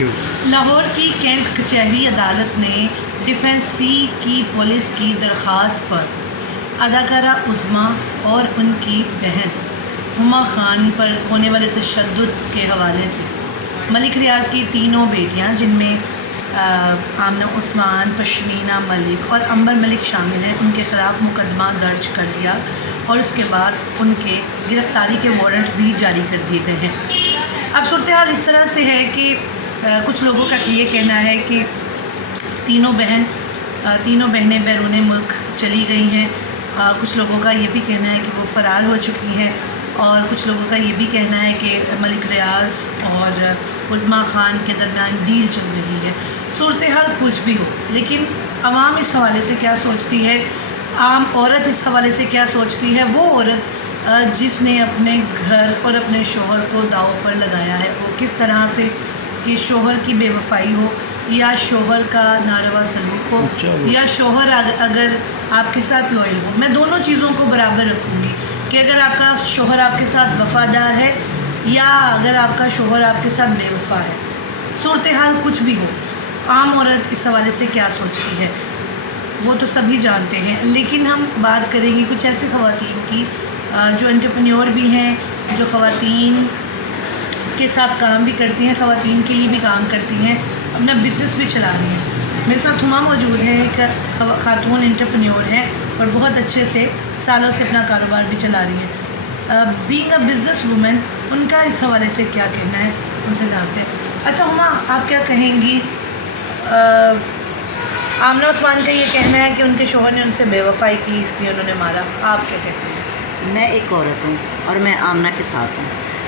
Thank you. Lahore की cantt कचहरी अदालत ने डिफेंस सी की पुलिस की दरख्वास्त पर अदाकारा उज़्मा और उनकी बहन हुमा खान पर होने वाले तशद्दुद के हवाले से मलिक रियाज की तीनों बेटियां, जिनमें आमना उस्मान, पश्मीना मलिक और अंबर मलिक शामिल हैं, उनके ख़िलाफ़ मुकदमा दर्ज कर लिया और उसके बाद उनके गिरफ़्तारी के वारंट भी जारी कर दिए गए हैं। अब सूरत हाल इस तरह से है कि कुछ लोगों का ये कहना है कि तीनों बहनें बैरून मुल्क चली गई हैं। कुछ लोगों का ये भी कहना है कि वो फ़रार हो चुकी हैं और कुछ लोगों का ये भी कहना है कि मलिक रियाज और उज़्मा खान के दरमियान डील चल रही है। सूरत हाल कुछ भी हो, लेकिन आवाम इस हवाले से क्या सोचती है, आम औरत इस हवाले से क्या सोचती है, वो औरत जिसने अपने घर और अपने शोहर को दाव पर लगाया है, वो किस तरह से कि शोहर की बेवफाई हो या शोहर का नारवा सलूक हो या शोहर अगर आपके साथ लॉयल हो। मैं दोनों चीज़ों को बराबर रखूँगी कि अगर आपका शोहर आपके साथ वफ़ादार है या अगर आपका शोहर आपके साथ बेवफा है। सूरत हाल कुछ भी हो, आम औरत इस हवाले से क्या सोचती है वो तो सभी जानते हैं, लेकिन हम बात करेंगे कुछ ऐसी ख़वातीन की जो एंटरप्रेन्योर भी हैं, जो ख़वातीन के साथ काम भी करती हैं, ख़वातीन के लिए भी काम करती हैं, अपना बिज़नेस भी चला रही हैं। मेरे साथ हुमा मौजूद है, एक खातून एंटरप्रेन्योर है और बहुत अच्छे से सालों से अपना कारोबार भी चला रही है। बीइंग अ बिज़नेस वूमेन, उनका इस हवाले से क्या कहना है उनसे जानते हैं। अच्छा हुमा, आप क्या कहेंगी? आमना उस्मान का ये कहना है कि उनके शोहर ने उनसे बेवफाई की इसलिए उन्होंने मारा, आप क्या कहते हैं? मैं एक औरत हूँ और मैं आमना के साथ हूँ,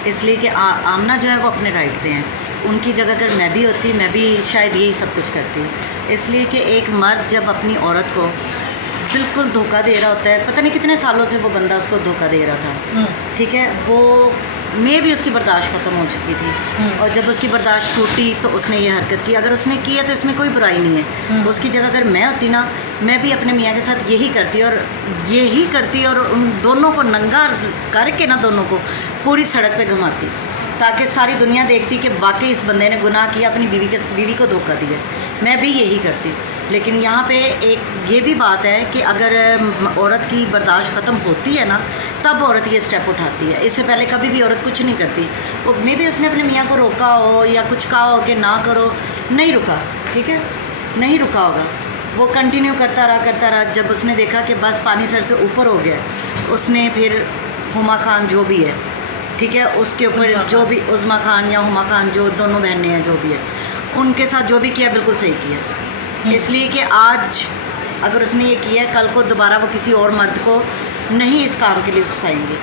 इसलिए कि आमना जो है वो अपने राइट पे हैं। उनकी जगह अगर मैं भी होती, मैं भी शायद यही सब कुछ करती। इसलिए कि एक मर्द जब अपनी औरत को बिल्कुल धोखा दे रहा होता है, पता नहीं कितने सालों से वो बंदा उसको धोखा दे रहा था, ठीक है, वो मैं भी उसकी बर्दाश्त ख़त्म हो चुकी थी और जब उसकी बर्दाश्त टूटी तो उसने ये हरकत की। अगर उसने की है तो इसमें कोई बुराई नहीं है। उसकी जगह अगर मैं होती ना, मैं भी अपने मियाँ के साथ यही करती और उन दोनों को नंगा करके ना दोनों को पूरी सड़क पे घुमाती, ताकि सारी दुनिया देखती कि वाकई इस बंदे ने गुनाह किया, अपनी बीवी को धोखा दिया। मैं भी यही करती। लेकिन यहाँ पे एक ये भी बात है कि अगर औरत की बर्दाश्त ख़त्म होती है ना, तब औरत ये स्टेप उठाती है। इससे पहले कभी भी औरत कुछ नहीं करती। वो मे भी उसने अपने मियाँ को रोका हो या कुछ कहा हो कि ना करो, नहीं रुका, ठीक है, नहीं रुका होगा, वो कंटिन्यू करता रहा। जब उसने देखा कि बस पानी सर से ऊपर हो गया, उसने फिर हुमा खान जो भी है, ठीक है, उसके ऊपर जो भी उज़्मा खान या हुमा खान जो दोनों बहनें हैं जो भी है, उनके साथ जो भी किया बिल्कुल सही किया। इसलिए कि आज अगर उसने ये किया है, कल को दोबारा वो किसी और मर्द को नहीं इस काम के लिए उकसाएंगे।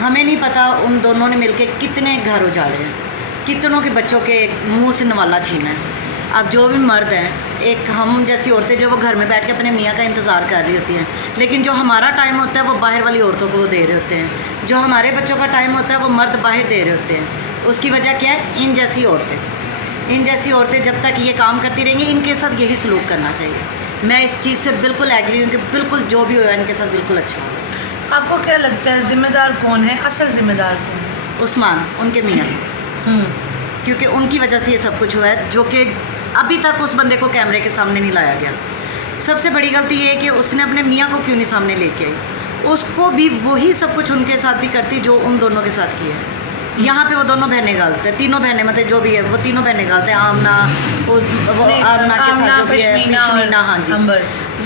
हमें नहीं पता उन दोनों ने मिलकर कितने घर उजाड़े हैं, कितनों के बच्चों के मुंह से नवाला छीना है। अब जो भी मर्द हैं, एक हम जैसी औरतें जो वो घर में बैठ के अपने मियाँ का इंतज़ार कर रही होती हैं, लेकिन जो हमारा टाइम होता है वो बाहर वाली औरतों को वो दे रहे होते हैं। जो हमारे बच्चों का टाइम होता है वो मर्द बाहर दे रहे होते हैं। उसकी वजह क्या है? इन जैसी औरतें जब तक ये काम करती रहेंगी, इनके साथ यही सलूक करना चाहिए। मैं इस चीज़ से बिल्कुल एग्री हूँ कि बिल्कुल जो भी हो इनके साथ बिल्कुल अच्छा हो। आपको क्या लगता है ज़िम्मेदार कौन है, असल ज़िम्मेदार कौन है? उस्मान, उनके मियाँ, क्योंकि उनकी वजह से ये सब कुछ हुआ है, जो कि अभी तक उस बंदे को कैमरे के सामने नहीं लाया गया। सबसे बड़ी गलती ये है कि उसने अपने मियाँ को क्यों नहीं सामने लेके आई। उसको भी वही सब कुछ उनके साथ भी करती जो उन दोनों के साथ किया है। यहाँ पे वो दोनों बहनें गलत है, तीनों बहनें, मतलब जो भी है वो तीनों बहनें गलत है। आमना के साथ जो भी है, पश्मीना, हाँ जी,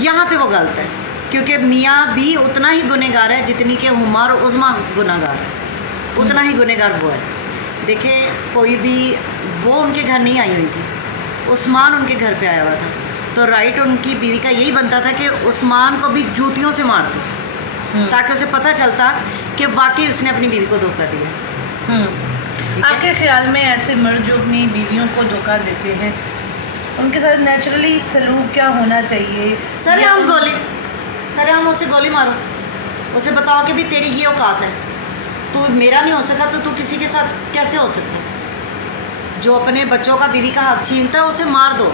यहाँ पे वो गलत है, क्योंकि मियाँ भी उतना ही गुनहगार है जितनी कि हुमा और उज़्मा गुनहगार है, उतना ही गुनहगार वो है। देखिए, कोई भी वो उनके घर नहीं आई हुई थी, उस्मान उनके घर पे आया हुआ था, तो राइट उनकी बीवी का यही बनता था कि उस्मान को भी जूतियों से मार दो, ताकि उसे पता चलता कि वाकई उसने अपनी बीवी को धोखा दिया। आपके ख्याल में ऐसे मर्द जो अपनी बीवियों को धोखा देते हैं, उनके साथ नेचुरली सलूक क्या होना चाहिए? सरेआम उसे गोली मारो, उसे बताओ कि भी तेरी ये औकात है, तू मेरा नहीं हो सका तो तू किसी के साथ कैसे हो सकता? जो अपने बच्चों का, बीवी का हक छीनता है, उसे मार दो,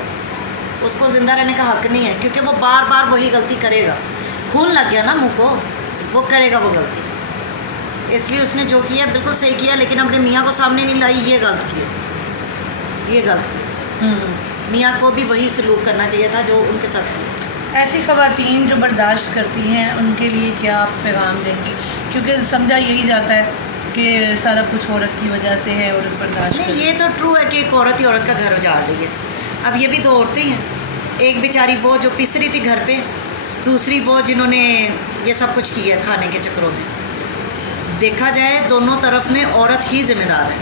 उसको ज़िंदा रहने का हक नहीं है, क्योंकि वो बार बार वही गलती करेगा। खून लग गया ना मुँह को, वो करेगा वो गलती। इसलिए उसने जो किया बिल्कुल सही किया, लेकिन अपने मियाँ को सामने नहीं लाई, ये गलत किया, ये गलत किया। मियाँ को भी वही सलूक करना चाहिए था जो उनके साथ किया। ऐसी ख़वातीन जो बर्दाश्त करती हैं उनके लिए क्या आप पैगाम देंगी? क्योंकि समझा यही जाता है कि सारा कुछ औरत की वजह से है, औरत बर्दाश्त नहीं, ये तो ट्रू है कि एक औरत ही औरत का घर उजाड़ रही है। अब ये भी दो औरतें हैं, एक बेचारी वो जो पिस रही थी घर पे, दूसरी वो जिन्होंने ये सब कुछ किया खाने के चक्करों में। देखा जाए दोनों तरफ में औरत ही जिम्मेदार है,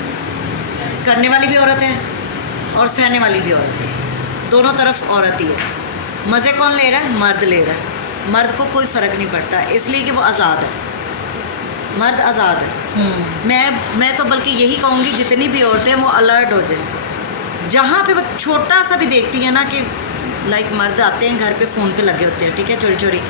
करने वाली भी औरत है और सहने वाली भी औरत है, दोनों तरफ औरत ही है। मज़े कौन ले रहा है? मर्द ले रहा है। मर्द को कोई फ़र्क नहीं पड़ता, इसलिए कि वो आज़ाद है, मर्द आज़ाद है। मैं तो बल्कि यही कहूँगी जितनी भी औरतें हैं वो अलर्ट हो जाए। जहाँ पे वो छोटा सा भी देखती है ना कि लाइक मर्द आते हैं घर पे फ़ोन पे लगे होते हैं, ठीक है, चोरी चोरी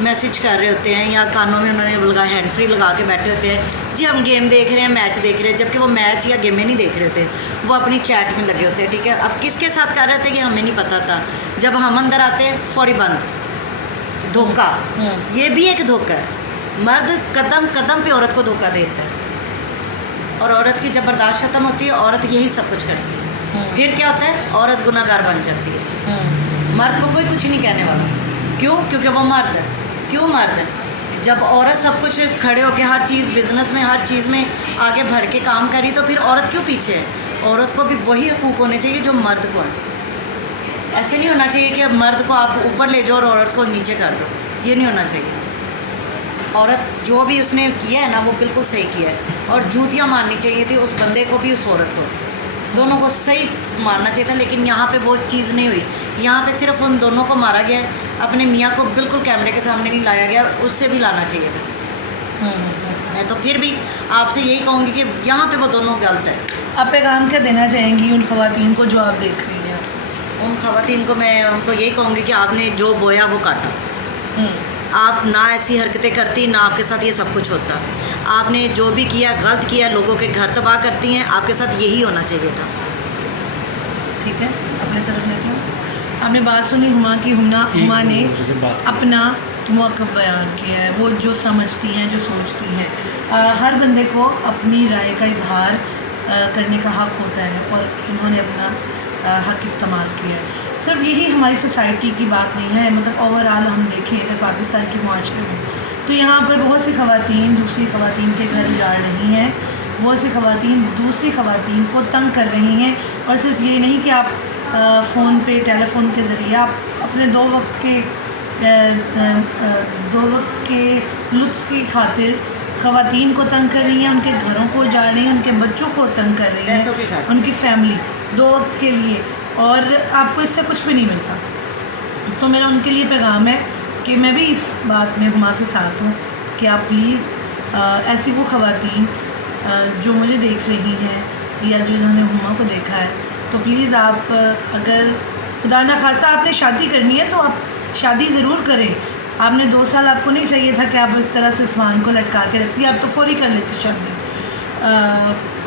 मैसेज कर रहे होते हैं या कानों में उन्होंने लगा हैंड फ्री लगा के बैठे होते हैं जी, हम गेम देख रहे हैं, मैच देख रहे हैं, जबकि वो मैच या गेमें नहीं देख रहे थे, वो अपनी चैट में लगे होते हैं, ठीक है। अब किसके साथ कर रहे थे कि हमें नहीं पता था। जब हम अंदर आते हैं फौरी बंद, धोखा, ये भी एक धोखा है। मर्द कदम कदम पे औरत को धोखा देता है और औरत की जब बर्दाश्त ख़त्म होती है औरत यही सब कुछ करती है। फिर क्या होता है? औरत गुनाहगार बन जाती है। मर्द को कोई कुछ नहीं कहने वाला, क्यों? क्योंकि वो मर्द है। क्यों मर्द है? जब औरत सब कुछ खड़े होकर हर चीज़ बिज़नेस में हर चीज़ में आगे बढ़ के काम करी तो फिर औरत क्यों पीछे है? औरत को भी वही हकूक़ होने चाहिए जो मर्द को है। ऐसे नहीं होना चाहिए कि मर्द को आप ऊपर ले जाओ और औरत को नीचे कर दो, ये नहीं होना चाहिए। औरत जो भी उसने किया है ना वो बिल्कुल सही किया है और जूतियाँ मारनी चाहिए थी उस बंदे को भी उस औरत को, दोनों को सही मारना चाहिए था। लेकिन यहाँ पे वो चीज़ नहीं हुई, यहाँ पे सिर्फ उन दोनों को मारा गया, अपने मियाँ को बिल्कुल कैमरे के सामने नहीं लाया गया, उससे भी लाना चाहिए था। मैं तो फिर भी आपसे यही कहूँगी कि यहाँ पे वो दोनों गलत है। आप पैगाम क्या देना चाहेंगी उन ख़वातीन को जो आप देख रही हैं? उन ख़वातीन को मैं उनको यही कहूँगी कि आपने जो बोया वो काटा। आप ना ऐसी हरकतें करती ना आपके साथ ये सब कुछ होता। आपने जो भी किया गलत किया, लोगों के घर तबाह करती हैं, आपके साथ यही होना चाहिए था। ठीक है, अपने तरफ लेके आपने बात सुनी हुमा की। हुमा ने अपना मौक़िफ़ बयान किया है, वो जो समझती हैं, जो सोचती हैं। हर बंदे को अपनी राय का इजहार करने का हक़ होता है और इन्होंने अपना हक़ इस्तेमाल किया है। सिर्फ यही हमारी सोसाइटी की बात नहीं है, मतलब ओवरऑल हम देखें अगर पाकिस्तान के मुआशरे में तो यहाँ पर बहुत सी ख़वातीन दूसरी ख़वातीन के घर उजाड़ रही हैं, बहुत सी ख़वातीन दूसरी ख़वातीन को तंग कर रही हैं। और सिर्फ ये नहीं कि आप फ़ोन पे टेलीफ़ोन के ज़रिए आप अपने दो वक्त के लुत्फ़ की खातिर ख़वातीन को तंग कर रही हैं, उनके घरों को उजाड़ रही हैं, उनके बच्चों को तंग कर रही हैं, उनकी फैमिली दो वक्त के लिए, और आपको इससे कुछ भी नहीं मिलता। तो मेरा उनके लिए पैगाम है कि मैं भी इस बात में हुमा के साथ हूँ कि आप प्लीज़ ऐसी वो ख़वातीन जो मुझे देख रही हैं या जो जिन्होंने हुमा को देखा है, तो प्लीज़ आप अगर खुदा न खास्ता आपने शादी करनी है तो आप शादी ज़रूर करें। आपने 2 साल आपको नहीं चाहिए था कि आप इस तरह से उस्मान को लटका के रखती, आप तो फौरी कर लेती शादी।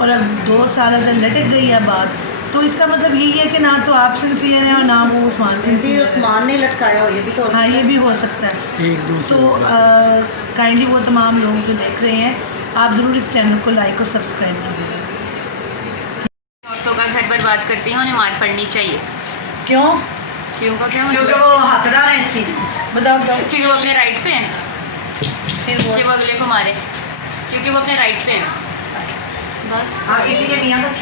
और अब 2 साल अगर लटक गई है बात तो इसका मतलब यही है कि ना तो आप सिंसियर हैं और ना वो उस्मान सिंसियर है। उस्मान ने लटकाया हो, ये भी तो हाँ, ये भी हो सकता है। तो काइंडली वो तमाम लोग जो देख रहे हैं आप ज़रूर इस चैनल को लाइक और सब्सक्राइब कीजिएगा। औरतों का घर बर्बाद करती हैं, उन्हें मार पड़नी चाहिए। क्यों? क्यों का क्या क्योंकि मतलब? वो हकदार है इसकी। बताओ। क्योंकि वो अपने राइट पे हैं, फिर कि वो अगले को मारे, क्योंकि वो अपने राइट पे हैं, बस। हाँ, किसी के मियाँ का